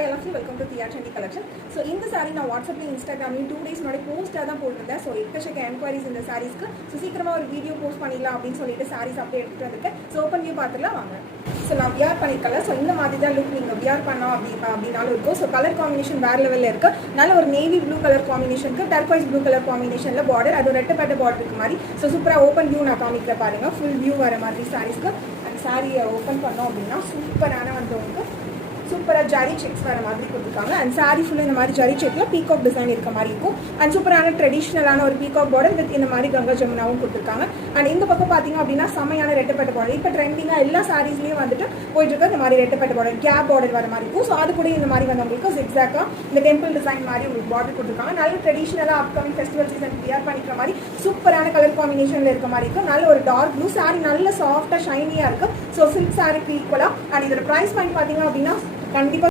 Hi, Alexi. Welcome to Tia Chandy Collection. So, in the saree, I WhatsApp and Instagram 2 days post போட்டிருந்தேன். So, எக்கச்சக்க enquiries இந்த sareesக்கு. So, சீக்கிரமா ஒரு video post பண்ணிடலாம் அப்படின்னு சொல்லிட்டு sarees அப்படியே எடுத்துட்டு வந்திருக்கேன். So, open view பார்த்துலாம் வாங்க. So, நான் வியர் பண்ணிருக்கல. So, இந்த மாதிரி தான் லுக் நீங்க வியர் பண்ணோம் அப்படினாலும் இருக்கும். So, கலர் காம்பினேஷன் வேற லெவல்ல இருக்கு. நல்ல ஒரு நேவி ப்ளூ கலர் காம்பினேஷனுக்கு டர்க்வைஸ் ப்ளூ கலர் காம்பினேஷன்ல border அது ரெட்டப்பட்ட border இருக்கு மாதிரி. So, சூப்பரா ஓபன் வியூ நான் காமிக்கிறேன் பாருங்க. ஃபுல் வியூ வர மாதிரி sareesக்கு. அந்த சாரியை ஓபன் பண்ணோம் அப்படினா சூப்பரான வந்து உங்களுக்கு சூப்பரா ஜரி செக்ஸ் வர மாதிரி கொடுத்துருக்காங்க. அண்ட் சாரி ஃபுல்லாக இந்த மாதிரி ஜரி செக்ல பீகாக் டிசைன் இருக்க மாதிரி இருக்கும். அண்ட் சூப்பரான ட்ரெடிஷ்னலான ஒரு பீகாக் பார்டர் வித் இந்த மாதிரி கங்கா ஜமுனாவும் கொடுத்துருக்காங்க. அண்ட் இந்த பக்கம் பார்த்தீங்க அப்படின்னா செமையான ரெட்டப்பட்ட பார்டர். இப்போ ட்ரெண்டிங்காக எல்லா சாரீஸ்லேயும் வந்துட்டு போயிட்டு இருக்க இந்த மாதிரி ரெட்டப்பட்ட பார்டர் கேப் பார்டர் வர மாதிரி இருக்கும். ஸோ அது கூட இந்த மாதிரி வந்து உங்களுக்கு எக்ஸாக்டாக இந்த டெம்பிள் டிசைன் மாதிரி உங்களுக்கு பார்டர் கொடுத்துருக்காங்க. நல்ல ட்ரெடிஷ்னலாக அப்கமிங் ஃபெஸ்டிவல் சீசன் வியர் பண்ணிக்கிற மாதிரி சூப்பரான கலர் காம்பினேஷனில் இருக்க மாதிரி இருக்கும். நல்ல ஒரு டார்க் ப்ளூ சாரி நல்ல சாஃப்டாக ஷைனியாக இருக்குது. ஸோ சில்க் சாரிக்கு ஈக்குவலாக. அண்ட் இதோட ப்ரைஸ் பாயிண்ட் பார்த்தீங்க அப்படின்னா கண்டிப்பாக